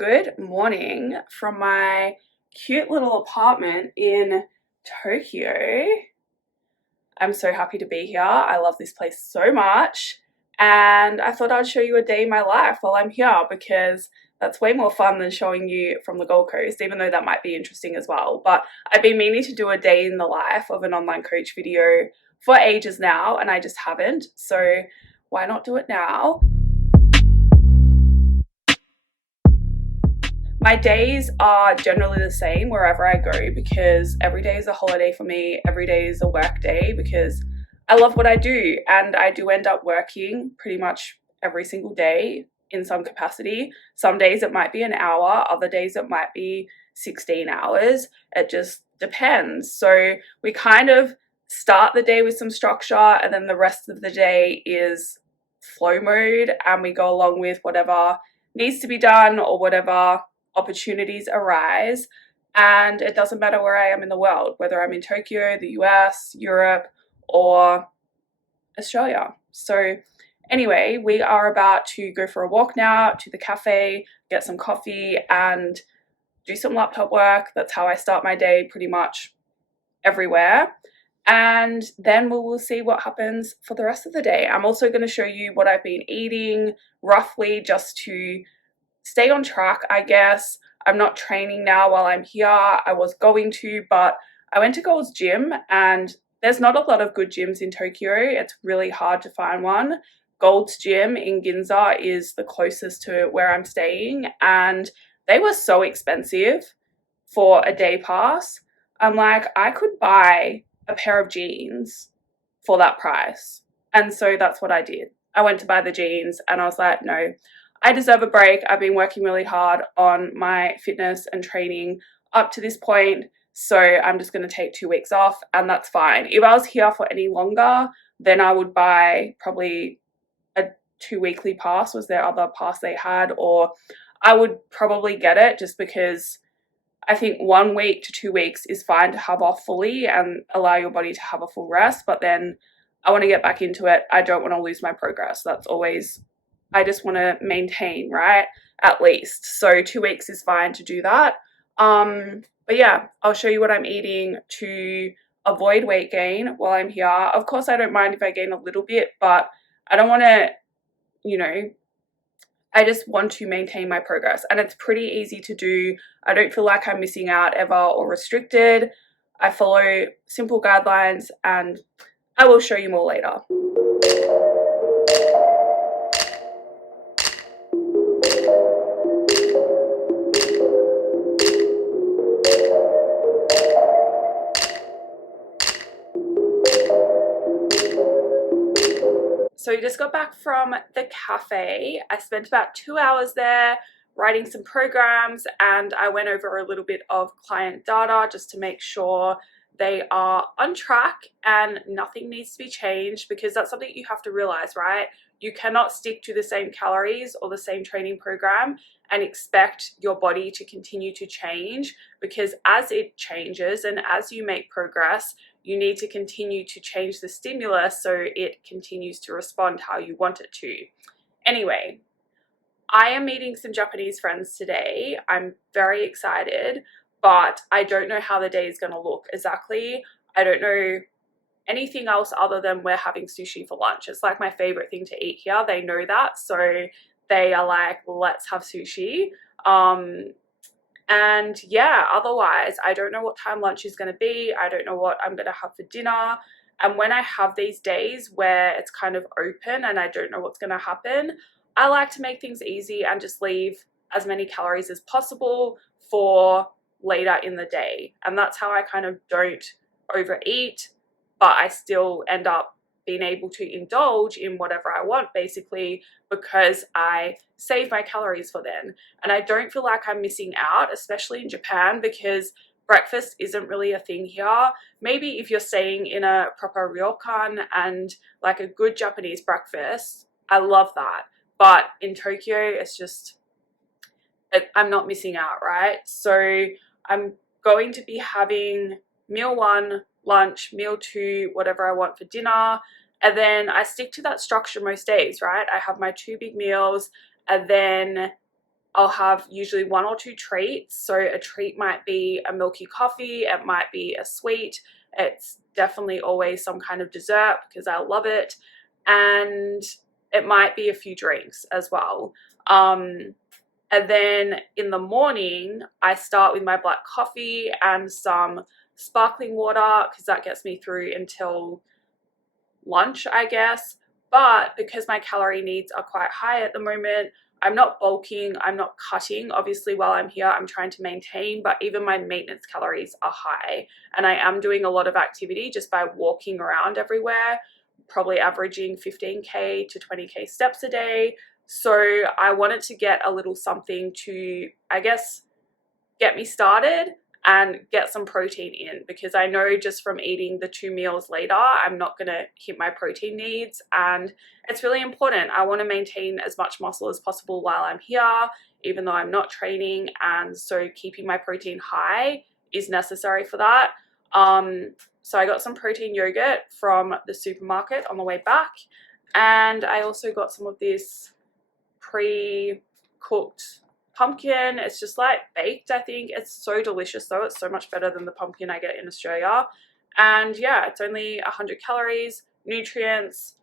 Good morning from my cute little apartment in Tokyo. I'm so happy to be here. I love this place so much, and I thought I'd show you a day in my life while I'm here because that's way more fun than showing you from the Gold Coast, even though that might be interesting as well. But I've been meaning to do a day in the life of an online coach video for ages now, and I just haven't, so why not do it now? My days are generally the same wherever I go because every day is a holiday for me. Every day is a work day because I love what I do, and I do end up working pretty much every single day in some capacity. Some days it might be an hour, other days it might be 16 hours. It just depends. So we kind of start the day with some structure, and then the rest of the day is flow mode, and we go along with whatever needs to be done or whatever opportunities arise. And it doesn't matter where I am in the world, whether I'm in Tokyo, the US, Europe, or Australia. So anyway, we are about to go for a walk now to the cafe, get some coffee, and do some laptop work. That's how I start my day pretty much everywhere. And then we will see what happens for the rest of the day. I'm also going to show you what I've been eating roughly just to stay on track, I guess. I'm not training now while I'm here. I was going to, but I went to Gold's Gym, and there's not a lot of good gyms in Tokyo. It's really hard to find one. Gold's Gym in Ginza is the closest to where I'm staying, and they were so expensive for a day pass. I'm like, I could buy a pair of jeans for that price. And so that's what I did. I went to buy the jeans, and I was like, no, I deserve a break. I've been working really hard on my fitness and training up to this point, so I'm just going to take 2 weeks off, and that's fine. If I was here for any longer, then I would buy probably a 2-weekly pass, was their other pass they had, or I would probably get it just because I think 1 week to 2 weeks is fine to have off fully and allow your body to have a full rest, but then I want to get back into it. I don't want to lose my progress. That's always, I just want to maintain, right? At least. So 2 weeks is fine to do that. But yeah, I'll show you what I'm eating to avoid weight gain while I'm here. Of course, I don't mind if I gain a little bit, but I don't want to, I just want to maintain my progress, and it's pretty easy to do. I don't feel like I'm missing out ever or restricted. I follow simple guidelines, and I will show you more later. So we just got back from the cafe. I spent about 2 hours there writing some programs, and I went over a little bit of client data just to make sure they are on track and nothing needs to be changed, because that's something you have to realize, right? You cannot stick to the same calories or the same training program and expect your body to continue to change, because as it changes and as you make progress, you need to continue to change the stimulus so it continues to respond how you want it to. Anyway, I am meeting some Japanese friends today. I'm very excited, but I don't know how the day is going to look exactly. I don't know anything else other than we're having sushi for lunch. It's like my favorite thing to eat here. They know that, so they are like, let's have sushi. And yeah, otherwise, I don't know what time lunch is going to be. I don't know what I'm going to have for dinner. And when I have these days where it's kind of open and I don't know what's going to happen, I like to make things easy and just leave as many calories as possible for later in the day. And that's how I kind of don't overeat, but I still end up being able to indulge in whatever I want, basically, because I save my calories for then. And I don't feel like I'm missing out, especially in Japan, because breakfast isn't really a thing here. Maybe if you're staying in a proper ryokan and like a good Japanese breakfast, I love that. But in Tokyo, it's just, I'm not missing out, right? So I'm going to be having meal 1, lunch, meal 2, whatever I want for dinner. And then I stick to that structure most days, right? I have my 2 big meals, and then I'll have usually 1 or 2 treats. So a treat might be a milky coffee, it might be a sweet, it's definitely always some kind of dessert because I love it, and it might be a few drinks as well. And then in the morning, I start with my black coffee and some sparkling water because that gets me through until lunch, I guess. But because my calorie needs are quite high at the moment, I'm not bulking, I'm not cutting. Obviously, while I'm here, I'm trying to maintain, but even my maintenance calories are high. And I am doing a lot of activity just by walking around everywhere, probably averaging 15K to 20K steps a day. So I wanted to get a little something to, I guess, get me started and get some protein in, because I know just from eating the 2 meals later, I'm not going to hit my protein needs, and it's really important. I want to maintain as much muscle as possible while I'm here, even though I'm not training, and so keeping my protein high is necessary for that. So I got some protein yogurt from the supermarket on the way back, and I also got some of this pre-cooked pumpkin. It's just like baked, I think. It's so delicious though. It's so much better than the pumpkin I get in Australia. And yeah, it's only 100 calories, nutrients,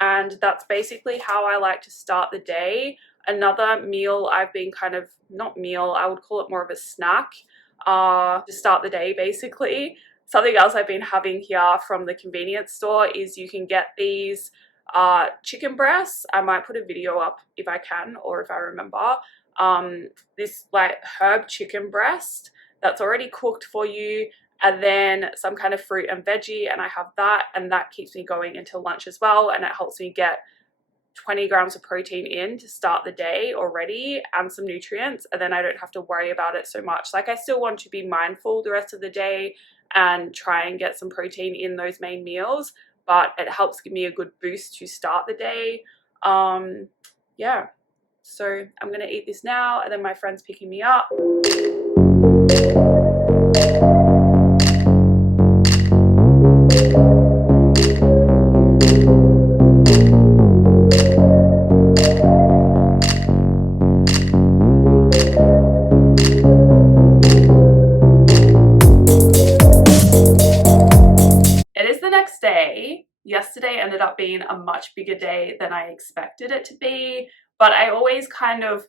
and that's basically how I like to start the day. Another meal I've been kind of, not meal, I would call it more of a snack to start the day basically. Something else I've been having here from the convenience store is you can get these chicken breasts. I might put a video up if I can or if I remember. This like herb chicken breast that's already cooked for you, and then some kind of fruit and veggie, and I have that, and that keeps me going until lunch as well, and it helps me get 20 grams of protein in to start the day already, and some nutrients, and then I don't have to worry about it so much. Like, I still want to be mindful the rest of the day and try and get some protein in those main meals, but it helps give me a good boost to start the day. Yeah, so I'm gonna eat this now, and then my friend's picking me up. Yesterday ended up being a much bigger day than I expected it to be, but I always kind of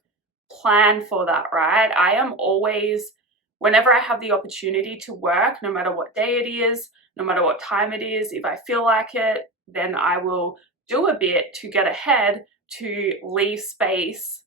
plan for that, right? I am always, whenever I have the opportunity to work, no matter what day it is, no matter what time it is, if I feel like it, then I will do a bit to get ahead, to leave space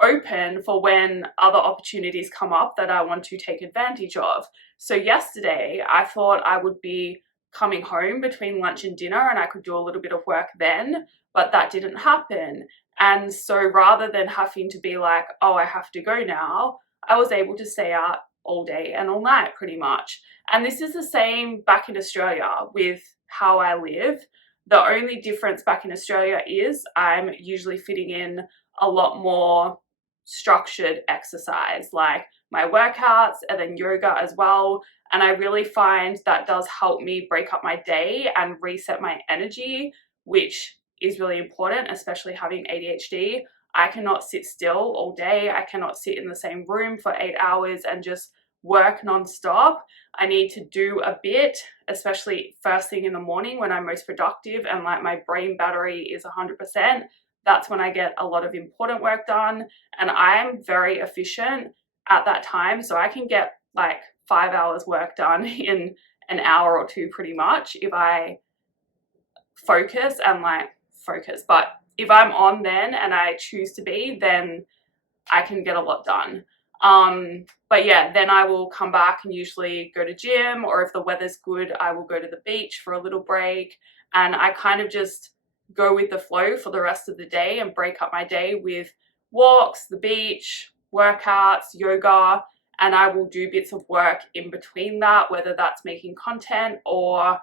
open for when other opportunities come up that I want to take advantage of. So yesterday I thought I would be coming home between lunch and dinner and I could do a little bit of work then, but that didn't happen. And so rather than having to be like, oh, I have to go now, I was able to stay out all day and all night pretty much. And this is the same back in Australia with how I live. The only difference back in Australia is I'm usually fitting in a lot more structured exercise, like my workouts and then yoga as well. And I really find that does help me break up my day and reset my energy, which is really important, especially having ADHD. I cannot sit still all day. I cannot sit in the same room for 8 hours and just work non-stop. I need to do a bit, especially first thing in the morning when I'm most productive and like my brain battery is 100%. That's when I get a lot of important work done, and I'm very efficient at that time. So I can get like 5 hours work done in an hour or two pretty much if I focus and like focus. But if I'm on then and I choose to be, then I can get a lot done. But yeah, then I will come back and usually go to gym, or if the weather's good, I will go to the beach for a little break. And I kind of just go with the flow for the rest of the day and break up my day with walks, the beach, workouts, yoga, and I will do bits of work in between that, whether that's making content or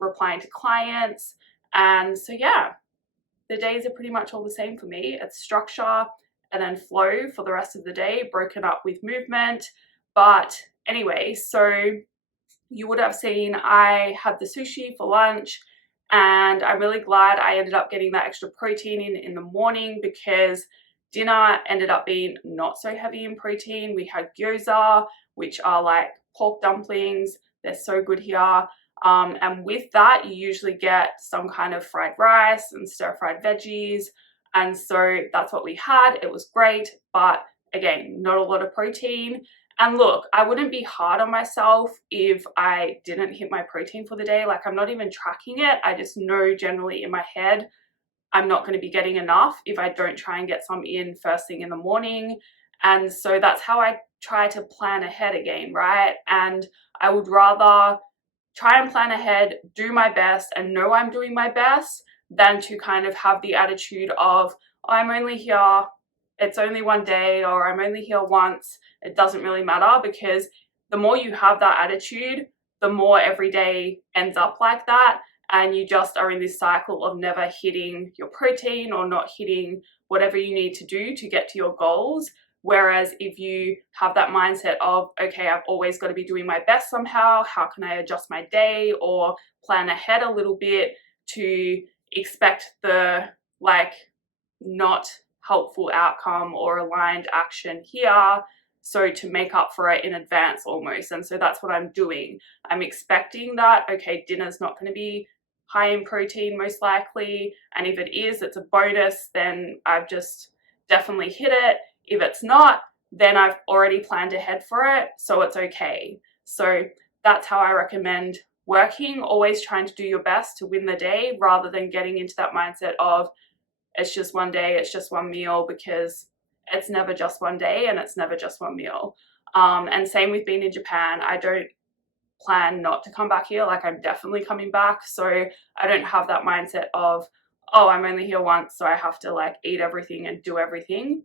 replying to clients. And so yeah, the days are pretty much all the same for me. It's structure and then flow for the rest of the day, broken up with movement. But anyway, so you would have seen I had the sushi for lunch, and I'm really glad I ended up getting that extra protein in the morning, because Dinner ended up being not so heavy in protein. We had gyoza, which are like pork dumplings. They're so good here. And with that, you usually get some kind of fried rice and stir-fried veggies. And so that's what we had. It was great, but again, not a lot of protein. And look, I wouldn't be hard on myself if I didn't hit my protein for the day. Like, I'm not even tracking it. I just know generally in my head, I'm not going to be getting enough if I don't try and get some in first thing in the morning. And so that's how I try to plan ahead again, right? And I would rather try and plan ahead, do my best, and know I'm doing my best than to kind of have the attitude of, oh, I'm only here, it's only one day, or I'm only here once, it doesn't really matter. Because the more you have that attitude, the more every day ends up like that, and you just are in this cycle of never hitting your protein or not hitting whatever you need to do to get to your goals. Whereas if you have that mindset of, okay, I've always got to be doing my best somehow, how can I adjust my day or plan ahead a little bit to expect the like not helpful outcome or aligned action here, so to make up for it in advance almost. And so that's what I'm doing. I'm expecting that, okay, dinner's not going to be high in protein most likely, and if it is, it's a bonus, then I've just definitely hit it. If it's not, then I've already planned ahead for it, so it's okay. So that's how I recommend working, always trying to do your best to win the day rather than getting into that mindset of it's just one day, it's just one meal, because it's never just one day and it's never just one meal. And same with being in Japan. I don't plan not to come back here. Like, I'm definitely coming back. So I don't have that mindset of, oh, I'm only here once, so I have to like eat everything and do everything.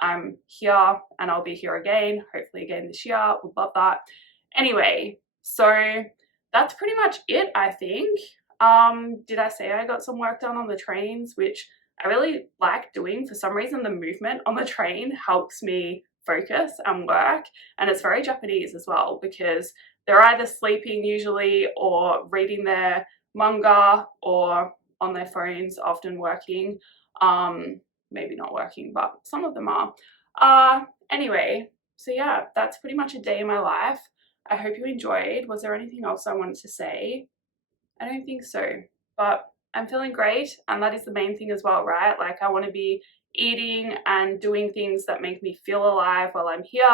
I'm here and I'll be here again, hopefully again this year. Would love that. Anyway, so that's pretty much it, I think. Did I say I got some work done on the trains, which I really like doing. For some reason, the movement on the train helps me focus and work. And it's very Japanese as well, because they're either sleeping usually or reading their manga or on their phones, often working. Maybe not working, but some of them are. Anyway, so yeah, that's pretty much a day in my life. I hope you enjoyed. Was there anything else I wanted to say? I don't think so, but I'm feeling great, and that is the main thing as well, right? Like, I want to be eating and doing things that make me feel alive while I'm here.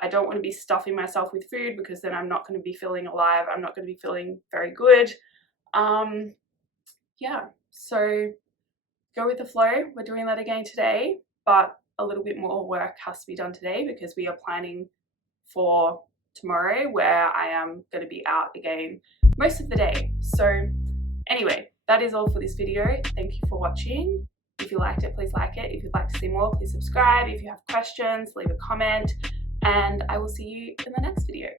I don't want to be stuffing myself with food, because then I'm not going to be feeling alive. I'm not going to be feeling very good. Yeah, so go with the flow. We're doing that again today, but a little bit more work has to be done today because we are planning for tomorrow, where I am going to be out again most of the day. So anyway, that is all for this video. Thank you for watching. If you liked it, please like it. If you'd like to see more, please subscribe. If you have questions, leave a comment, and I will see you in the next video.